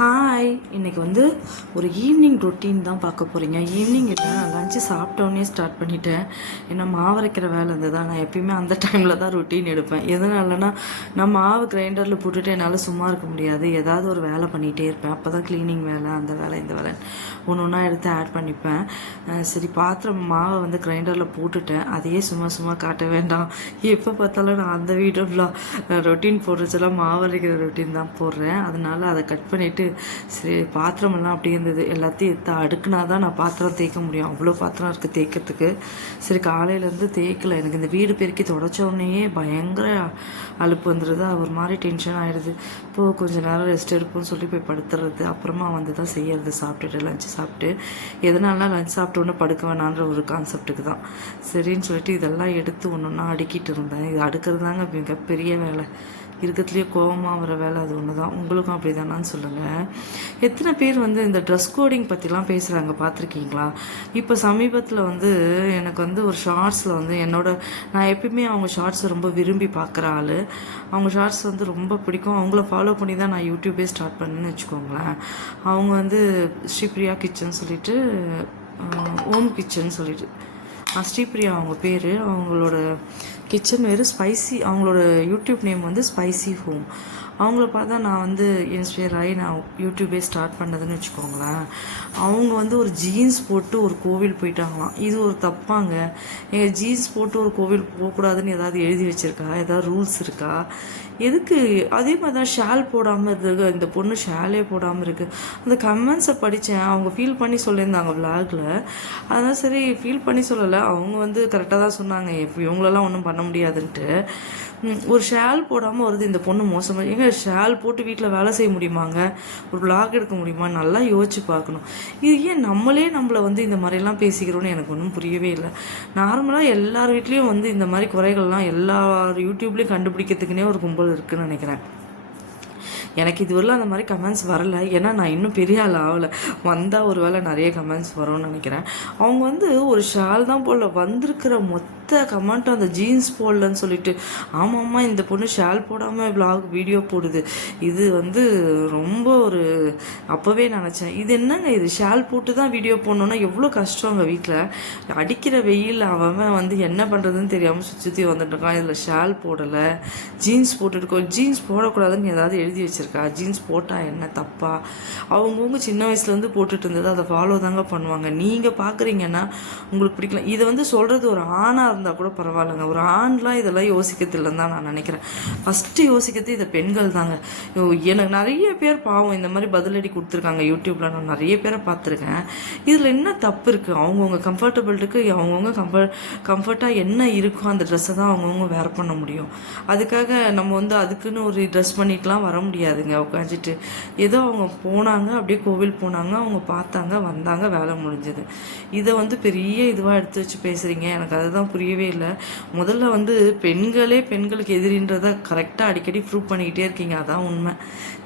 Hi இன்றைக்கி வந்து ஒரு ஈவினிங் ரொட்டீன் தான் பார்க்க போகிறீங்க ஈவினிங் இல்லை நான் லஞ்சு சாப்பிட்டோன்னே ஸ்டார்ட் பண்ணிட்டேன். ஏன்னா மாவரைக்கிற வேலை வேலை தான் நான் எப்பயுமே அந்த டைமில் தான் ரொட்டீன் எடுப்பேன். எதனாலனா நான் மாவு கிரைண்டரில் போட்டுட்டு என்னால் சும்மா இருக்க முடியாது. ஏதாவது ஒரு வேலை பண்ணிகிட்டே இருப்பேன். அப்போ தான் க்ளீனிங் வேலை அந்த வேலை இந்த வேலை ஒன்று ஒன்றா எடுத்து ஆட் பண்ணிப்பேன். சரி பாத்திரம் மாவை வந்து கிரைண்டரில் போட்டுட்டேன். அதையே சும்மா சும்மா காட்ட வேண்டாம். எப்போ பார்த்தாலும் நான் அந்த வீடியோ ரொட்டீன் போடுறச்செல்லாம் மாவு அரைக்கிற ரொட்டீன் தான் போடுறேன். அதனால் அதை கட் பண்ணிவிட்டு சரி பாத்திரமெல்லாம் அப்படி இருந்தது. எல்லாத்தையும் எடுத்து அடுக்குனா தான் நான் பாத்திரம் தேய்க்க முடியும். அவ்வளோ பாத்திரம் இருக்குது தேய்க்கிறதுக்கு. சரி காலையிலேருந்து தேய்க்கல. எனக்கு இந்த வீடு பெருக்கி தொடச்சோடனேயே பயங்கர அலுப்பு வந்துடுது ஒரு மாதிரி டென்ஷன் ஆகிடுது இப்போது கொஞ்ச நேரம் ரெஸ்ட் எடுப்போம்னு சொல்லி போய் படுத்துறது. அப்புறமா வந்து தான் செய்யறது சாப்பிட்டுட்டு லஞ்ச் சாப்பிட்டு எதனால லஞ்ச் சாப்பிட்ட உடனே படுக்க வேணான்ற ஒரு கான்செப்ட்டுக்கு தான். சரின்னு சொல்லிட்டு இதெல்லாம் எடுத்து ஒன்று ஒன்றா அடுக்கிட்டு இருந்தேன். இது அடுக்கிறது தாங்க மிகப்பெரிய வேலை. இருக்கிறதுலேயே கோவமாக வர வேலை அது ஒன்று தான் உங்களுக்கும் அப்படி தானான்னு சொல்லுங்கள் எத்தனை பேர் வந்து இந்த ட்ரெஸ் கோடிங் பற்றிலாம் பேசுகிறாங்க பார்த்துருக்கீங்களா? இப்போ சமீபத்தில் வந்து எனக்கு வந்து ஒரு ஷார்ட்ஸில் வந்து என்னோட நான் எப்பயுமே அவங்க ஷார்ட்ஸை ரொம்ப விரும்பி பார்க்குற ஆள். அவங்க ஷார்ட்ஸ் வந்து ரொம்ப பிடிக்கும். அவங்கள ஃபாலோ பண்ணி தான் நான் யூடியூபே ஸ்டார்ட் பண்ணேன்னு வச்சுக்கோங்களேன். அவங்க வந்து ஸ்ரீபிரியா கிச்சன் சொல்லிட்டு ஓம் கிச்சன் சொல்லிட்டு ஸ்ரீபிரியா அவங்க பேர். அவங்களோட கிச்சன் வேறு ஸ்பைசி அவங்களோட யூடியூப் நேம் வந்து ஸ்பைசி ஹோம் அவங்கள பார்த்தா நான் வந்து இன்ஸ்பயர் ஆகி நான் யூடியூபே ஸ்டார்ட் பண்ணதுன்னு வச்சுக்கோங்களேன். அவங்க வந்து ஒரு ஜீன்ஸ் போட்டு ஒரு கோவில் போயிட்டாங்களாம். இது ஒரு தப்பாங்க. எங்கள் ஜீன்ஸ் போட்டு ஒரு கோவில் போகக்கூடாதுன்னு ஏதாவது எழுதி வச்சிருக்கா? ஏதாவது ரூல்ஸ் இருக்கா? எதுக்கு? அதே மாதிரி தான் ஷால் போடாமல் இருக்கு. இந்த பொண்ணு ஷாலே போடாமல் இருக்குது அந்த கமெண்ட்ஸை படித்தேன் அவங்க ஃபீல் பண்ணி சொல்லியிருந்தாங்க விளாகில் அதனால் சரி ஃபீல் பண்ணி சொல்லலை. அவங்க வந்து கரெக்டாக தான் சொன்னாங்க. இப்போ இவங்களெல்லாம் ஒன்றும் பண்ண முடியாதுன்ட்டு. ஒரு ஷால் போடாமல் வருது இந்த பொண்ணு மோசமாக ஏங்க ஷால் போட்டு வீட்டில் வேலை செய்ய முடியுமாங்க? ஒரு vlog எடுக்க முடியுமா? நல்லா யோசிச்சு பார்க்கணும். இது ஏன் நம்மளே நம்மளை வந்து இந்த மாதிரிலாம் பேசிக்கிறோன்னு எனக்கு ஒன்றும் புரியவே இல்லை. நார்மலாக எல்லார் வீட்லேயும் வந்து இந்த மாதிரி குறைகள்லாம் எல்லா யூடியூப்லேயும் கண்டுபிடிக்கிறதுக்குனே ஒரு கும்பல் இருக்குதுன்னு நினைக்கிறேன். எனக்கு இதுவரையிலும் அந்த மாதிரி கமெண்ட்ஸ் வரல. ஏன்னா நான் இன்னும் பெரிய ஆள் ஆகலை. வந்தால் ஒரு வேளை நிறைய கமெண்ட்ஸ் வரும்னு நினைக்கிறேன். அவங்க வந்து ஒரு ஷால் தான் போடல. வந்திருக்கிற மொத்த கமெண்ட்டும் அந்த ஜீன்ஸ் போடலன்னு சொல்லிட்டு ஆமாம்மா இந்த பொண்ணு ஷால் போடாமல் vlog வீடியோ போடுது. இது வந்து ரொம்ப ஒரு அப்போவே நினச்சேன். இது என்னங்க இது? ஷால் போட்டு தான் வீடியோ போடணுன்னா எவ்வளோ கஷ்டம் அவங்க வீட்டில் அடிக்கிற வெயில் அவன் வந்து என்ன பண்ணுறதுன்னு தெரியாமல் சுற்றி சுற்றி வந்துட்டு இருக்கான். இதில் ஷால் போடலை. ஜீன்ஸ் போட்டுருக்கோம் ஜீன்ஸ் போடக்கூடாதுன்னு ஏதாவது எழுதி வச்சுருக்கா ஜீன்ஸ் போட்டால் என்ன தப்பா? அவங்கவுங்க சின்ன வயசுலேருந்து போட்டுட்டு இருந்தது அதை ஃபாலோ தாங்க பண்ணுவாங்க. நீங்கள் பார்க்குறீங்கன்னா உங்களுக்கு பிடிக்கல. இதை வந்து சொல்கிறது ஒரு ஆணாக இருந்தால் கூட பரவாயில்லைங்க. ஒரு ஆண்லாம் இதெல்லாம் யோசிக்கிறது இல்லைன்னு தான் நான் நினைக்கிறேன். ஃபஸ்ட்டு யோசிக்கிறது இதை பெண்கள் தாங்க. எனக்கு நிறைய பேர் பாவம் இந்த மாதிரி பதிலடி கொடுத்துருக்காங்க யூடியூப்பில் நான் நிறைய பேரை பார்த்துருக்கேன். இதில் என்ன தப்பு இருக்குது அவங்கவுங்க கம்ஃபர்டபுளுக்கு அவங்கவுங்க கம்ஃபர்ட் கம்ஃபர்ட்டாக என்ன இருக்கோ அந்த ட்ரெஸ்ஸை தான் அவங்கவுங்க வேர் பண்ண முடியும். அதுக்காக நம்ம வந்து அதுக்குன்னு ஒரு ட்ரெஸ் பண்ணிட்டுலாம் வர முடியாது. முடியாதுங்க. உட்காந்துட்டு ஏதோ அவங்க போனாங்க அப்படியே கோவில் போனாங்க அவங்க பார்த்தாங்க வந்தாங்க வேலை முடிஞ்சது. இதை வந்து பெரிய இதுவாக எடுத்து வச்சு பேசுகிறீங்க எனக்கு அதுதான் புரியவே இல்லை. முதல்ல வந்து பெண்களே பெண்களுக்கு எதிரின்றதை கரெக்டாக அடிக்கடி ப்ரூவ் பண்ணிக்கிட்டே இருக்கீங்க. அதான் உண்மை.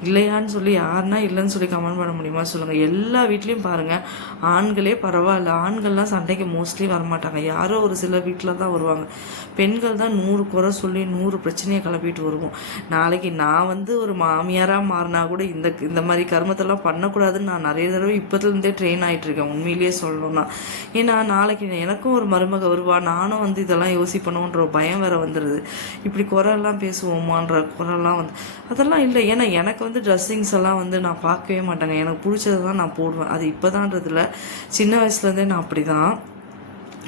இல்லையான்னு சொல்லி யாருன்னா இல்லைன்னு சொல்லி கமெண்ட் பண்ண முடியுமா சொல்லுங்கள் எல்லா வீட்லேயும் பாருங்கள் ஆண்களே பரவாயில்ல. ஆண்கள்லாம் சண்டைக்கு மோஸ்ட்லி வரமாட்டாங்க. யாரோ ஒரு சில வீட்டில் தான் வருவாங்க. பெண்கள் தான் நூறு குறை சொல்லி நூறு பிரச்சனையை கிளப்பிட்டு வருவோம். நாளைக்கு நான் வந்து ஒரு மாமியாராக மாறினா கூட இந்த இந்த மாதிரி கர்மத்தெல்லாம் பண்ணக்கூடாதுன்னு நான் நிறைய தடவை இப்போதுலேருந்தே ட்ரெயின் ஆகிட்டுருக்கேன் உண்மையிலேயே சொல்லணும்னா. ஏன்னா நாளைக்கு எனக்கும் ஒரு மருமக வருவா. நானும் வந்து இதெல்லாம் யோசிப்பணுன்ற ஒரு பயம் வேறு வந்துடுது இப்படி குறையெல்லாம் பேசுவோமான்ற குறையெல்லாம் வந்து அதெல்லாம் இல்லை. ஏன்னா எனக்கு வந்து ட்ரெஸ்ஸிங்ஸ் எல்லாம் வந்து நான் பார்க்கவே மாட்டேங்க. எனக்கு பிடிச்சது தான் நான் போடுவேன். அது இப்போதான்றதுல சின்ன வயசுலேருந்தே நான் அப்படி தான்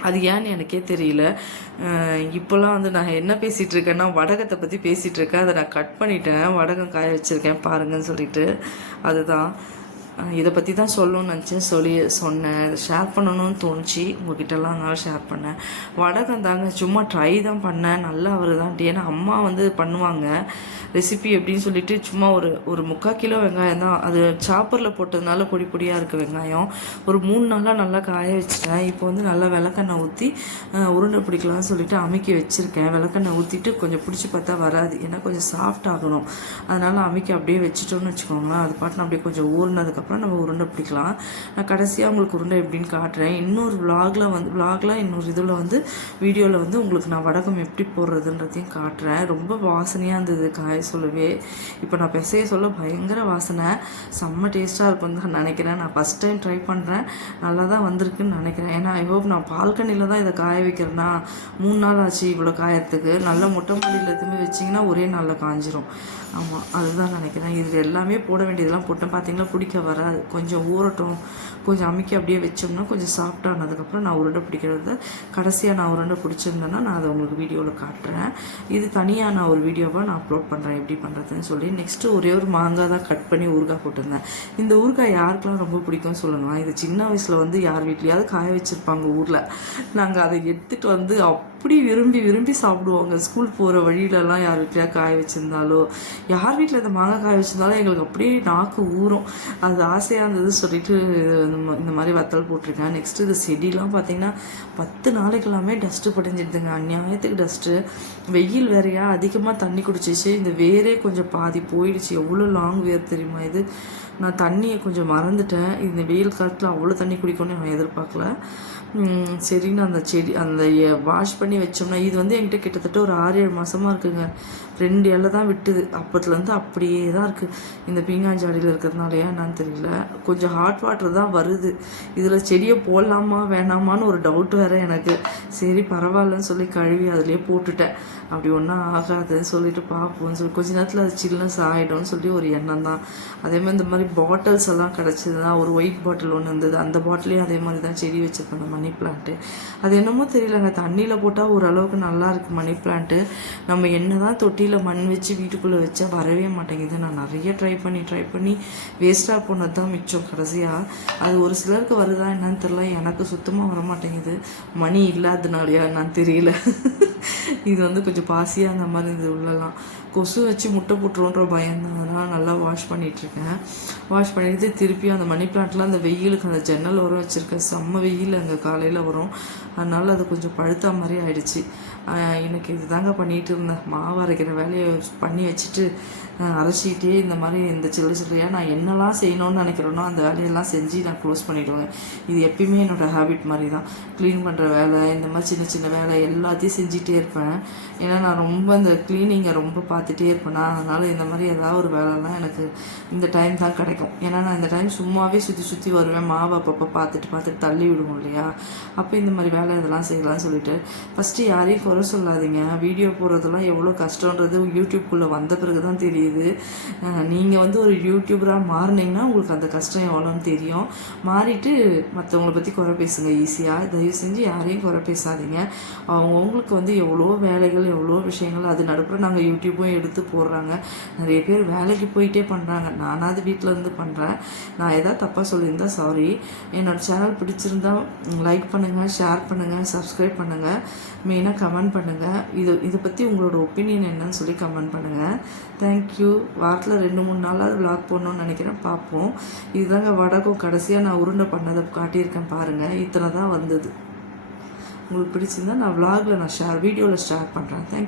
அது ஏன்னு எனக்கே தெரியல. இப்போல்லாம் வந்து நான் என்ன பேசிகிட்டு இருக்கேன்னா வடகத்தை பற்றி பேசிகிட்டு இருக்கேன் அதை நான் கட் பண்ணிட்டேன். வடகம் காய வச்சுருக்கேன் பாருங்கன்னு சொல்லிட்டு. அதுதான். இதை பற்றி தான் சொல்லணும்னு நினச்சேன். சொல்லி சொன்னேன். அதை ஷேர் பண்ணணும்னு தோணுச்சு. உங்ககிட்டலாம் அதனால ஷேர் பண்ணேன். வடகம் தாங்க சும்மா ட்ரை தான் பண்ணேன். நல்லா வருதான் ஏன்னா அம்மா வந்து பண்ணுவாங்க. ரெசிபி எப்படின்னு சொல்லிட்டு சும்மா ஒரு ஒரு முக்கால் கிலோ வெங்காயம் தான். அது சாப்பரில் போட்டதுனால பொடி பொடியாக இருக்குது வெங்காயம். ஒரு மூணு நாளாக நல்லா காய வச்சிட்டேன். இப்போ வந்து நல்லா விளக்கெண்ணெய் ஊற்றி உருண்டை பிடிக்கலாம்னு சொல்லிட்டு அமுக்கி வச்சுருக்கேன். விளக்கெண்ணெய் ஊற்றிட்டு கொஞ்சம் பிடிச்சி பார்த்தா வராது. ஏன்னா கொஞ்சம் சாஃப்ட் ஆகணும். அதனால் அமுக்கி அப்படியே வச்சுட்டோன்னு வச்சுக்கோங்களேன். அது பாட்டு அப்படியே கொஞ்சம் ஊறினதுக்கப்புறம் அப்படின்னா நம்ம உருண்டை பிடிக்கலாம். நான் கடைசியாக உங்களுக்கு உருண்டை எப்படின்னு காட்டுறேன். இன்னொரு விலாகில் வந்து விலாகில் இன்னொரு இதில் வந்து வீடியோவில் வந்து உங்களுக்கு நான் வடகம் எப்படி போடுறதுன்றதையும் காட்டுறேன். ரொம்ப வாசனையாக இருந்தது காய சொல்லவே. இப்போ நான் பெசைய சொல்ல பயங்கர வாசனை. செம்ம டேஸ்ட்டாக இருக்கும்னு தான் நினைக்கிறேன். நான் ஃபஸ்ட் டைம் ட்ரை பண்ணுறேன் நல்லா தான் வந்திருக்குன்னு நினைக்கிறேன். ஏன்னா ஐ ஹோப் நான் பால்கனியில் தான் இதை காய வைக்கிறேன்னா மூணு நாள் ஆச்சு இவ்வளோ காயறதுக்கு. நல்ல மொட்டை மாடியில் எதுவுமே வச்சிங்கன்னா ஒரே நாளில் காஞ்சிரும். ஆமாம் அதுதான் நினைக்கிறேன். இது எல்லாமே போட வேண்டியதெல்லாம் போட்டேன். பார்த்தீங்கன்னா பிடிக்க வராது கொஞ்சம் ஊறட்டும் கொஞ்சம் அமுக்கி அப்படியே வச்சோம்னா கொஞ்சம் சாஃப்ட் ஆனதுக்கப்புறம் நான் உருண்டை பிடிக்கிறத கடைசியாக நான் உருண்டை பிடிச்சிருந்தேன்னா நான் அதை உங்களுக்கு வீடியோவில் காட்டுறேன். இது தனியாக நான் ஒரு வீடியோவாக நான் அப்லோட் பண்ணுறேன் எப்படி பண்ணுறதுன்னு சொல்லி நெக்ஸ்ட்டு ஒரே ஒரு மாங்காய் தான் கட் பண்ணி ஊறுகாய் போட்டிருந்தேன். இந்த ஊறுகாய் யாருக்கெல்லாம் ரொம்ப பிடிக்கும்னு சொல்லணும் இது சின்ன வயசில் வந்து யார் வீட்லேயாவது காய வச்சுருப்பாங்க ஊரில். நாங்கள் அதை எடுத்துகிட்டு வந்து அப் அப்படி விரும்பி விரும்பி சாப்பிடுவாங்க. ஸ்கூல் போகிற வழியிலலாம் யார் வீட்லையா காய வச்சுருந்தாலோ யார் வீட்டில் இந்த மாங்காய் காய வச்சுருந்தாலும் எங்களுக்கு அப்படியே நாக்கு ஊறும். அது ஆசையாக இருந்தது சொல்லிட்டு இந்த மா- இந்த மாதிரி வத்தல் போட்டிருக்கேன். நெக்ஸ்ட்டு இது செடிலாம் பார்த்தீங்கன்னா பத்து நாளைக்கெல்லாமே டஸ்ட்டு படிஞ்சிடுதுங்க. அநியாயத்துக்கு டஸ்ட்டு வெயில் வேறையா அதிகமாக தண்ணி குடிச்சிச்சு. இந்த வேரே கொஞ்சம் பாதி போயிடுச்சு. எவ்வளோ லாங் வேர் தெரியுமா இது? நான் தண்ணியை கொஞ்சம் மறந்துட்டேன். இந்த வெயில் காலத்தில் அவ்வளோ தண்ணி குடிக்கணும்னு நான் எதிர்பார்க்கல. சரின்னு அந்த செடி அந்த வாஷ் பண்ணி வச்சோம்னா இது வந்து என்கிட்ட கிட்டத்தட்ட ஒரு ஆறு ஏழு மாதமாக இருக்குங்க. ரெண்டு இலை தான் விட்டுது. அப்போத்துலேருந்து அப்படியே தான் இருக்குது இந்த பீங்காஞ்சாடியில் இருக்கிறதுனாலயா என்னன்னு தெரியல. கொஞ்சம் ஹாட் வாட்டர் தான் வருது. இதில் செடியை போடலாமா வேணாமான்னு ஒரு டவுட் வேறு எனக்கு. சரி பரவாயில்லன்னு சொல்லி கழுவி அதுலேயே போட்டுட்டேன். அப்படி ஒன்றும் ஆகாதுன்னு சொல்லிட்டு பார்ப்போம்னு சொல்லி கொஞ்ச நேரத்தில் அது சில்னஸ் ஆகிடும்னு சொல்லி ஒரு எண்ணம் தான். அதே மாதிரி இந்த மாதிரி பாட்டில்ஸ் எல்லாம் கிடச்சிதுன்னா ஒரு ஒயிட் பாட்டில் ஒன்று இருந்தது. அந்த பாட்டிலையும் அதே மாதிரி தான் செடி வச்சுருப்பேன் அந்த மணி பிளான்ட்டு அது என்னமோ தெரியலங்க தண்ணியில் போட்டால் ஓரளவுக்கு நல்லா இருக்குது மணி பிளான்ட்டு நம்ம என்ன தான் தொட்டியில் மண் வச்சு வீட்டுக்குள்ளே வச்சா வரவே மாட்டேங்குது நான் நிறைய ட்ரை பண்ணி ட்ரை பண்ணி வேஸ்ட்டாக போனது தான் மிச்சம் கடைசியாக அது ஒரு சிலருக்கு வருதா என்னன்னு தெரியல எனக்கு சுத்தமாக வர மாட்டேங்குது மணி இல்லாதனாலையா என்னன்னு தெரியல. இது வந்து கொஞ்சம் பாசியாக அந்த மாதிரி இது உள்ளலாம். கொசு வச்சு முட்டை போட்டுருன்ற பயம் தான் அதனால் நல்லா வாஷ் பண்ணிகிட்ருக்கேன் வாஷ் பண்ணிட்டு திருப்பி அந்த மணி பிளான்ட்லாம் அந்த வெயிலுக்கு அந்த ஜன்னல் வர வச்சுருக்கேன் செம்ம வெயில் அங்கே காலையில் வரும். அதனால் அது கொஞ்சம் பழுத்த மாதிரி ஆயிடுச்சு. எனக்கு இது தாங்க பண்ணிகிட்டு இருந்தேன். மாவு அரைக்கிற வேலையை பண்ணி வச்சுட்டு அரைச்சிக்கிட்டே இந்த மாதிரி இந்த சில்லு சில்லையாக நான் என்னெல்லாம் செய்யணும்னு நினைக்கிறேனோ அந்த வேலையெல்லாம் செஞ்சு நான் க்ளோஸ் பண்ணிவிடுவேன் இது எப்பயுமே என்னோடய ஹேபிட் மாதிரி தான் க்ளீன் பண்ணுற வேலை இந்த மாதிரி சின்ன சின்ன வேலை எல்லாத்தையும் செஞ்சிகிட்டே இருப்பேன். ஏன்னா நான் ரொம்ப இந்த க்ளீனிங்கை ரொம்ப பார்த்து பார்த்துட்டே இருப்பேனா. அதனால் இந்த மாதிரி ஏதாவது ஒரு வேலைலாம் எனக்கு இந்த டைம் தான் கிடைக்கும். ஏன்னா நான் இந்த டைம் சும்மாவே சுற்றி சுற்றி வருவேன். மாவை அப்பப்போ பார்த்துட்டு பார்த்துட்டு தள்ளி விடுவோம் இல்லையா? அப்போ இந்த மாதிரி வேலை இதெல்லாம் செய்யலாம்னு சொல்லிட்டு ஃபஸ்ட்டு யாரையும் குறை சொல்லாதீங்க. வீடியோ போடுறதெல்லாம் எவ்வளோ கஷ்டன்றது யூடியூப்குள்ளே வந்த பிறகு தான் தெரியுது நீங்கள் வந்து ஒரு யூடியூபராக மாறினீங்கன்னா உங்களுக்கு அந்த கஷ்டம் எவ்வளோன்னு தெரியும். மாறிட்டு மற்றவங்கள பற்றி குறை பேசுங்க ஈஸியாக தயவு செஞ்சு யாரையும் குறை பேசாதீங்க. அவங்கவுங்களுக்கு வந்து எவ்வளோ வேலைகள் எவ்வளோ விஷயங்கள் அது நடுப்புற நாங்கள் யூடியூப்பும் எடுத்து போடுறாங்க. நிறைய பேர் வேலைக்கு போயிட்டே பண்ணுறாங்க நானாவது வீட்டில் இருந்து பண்ணுறேன் நான் ஏதாவது தப்பாக சொல்லியிருந்தா சாரி என்னோட சேனல் பிடிச்சிருந்தா லைக் பண்ணுங்கள் ஷேர் பண்ணுங்கள் சப்ஸ்கிரைப் பண்ணுங்கள் மெயினாக கமெண்ட் பண்ணுங்கள் இது இதை பற்றி உங்களோட ஒப்பீனியன் என்னன்னு சொல்லி கமெண்ட் பண்ணுங்கள் தேங்க்யூ வாரத்தில் ரெண்டு மூணு நாளாவது விளாக் போடணும்னு நினைக்கிறேன். பார்ப்போம். இதுதாங்க வடகம் கடைசியாக நான் உருண்டை பண்ணதை காட்டியிருக்கேன் பாருங்கள் இத்தனை தான் வந்தது. உங்களுக்கு பிடிச்சிருந்தா நான் vlogல நான் ஷேர் வீடியோவில் ஷேர் பண்ணுறேன் தேங்க்யூ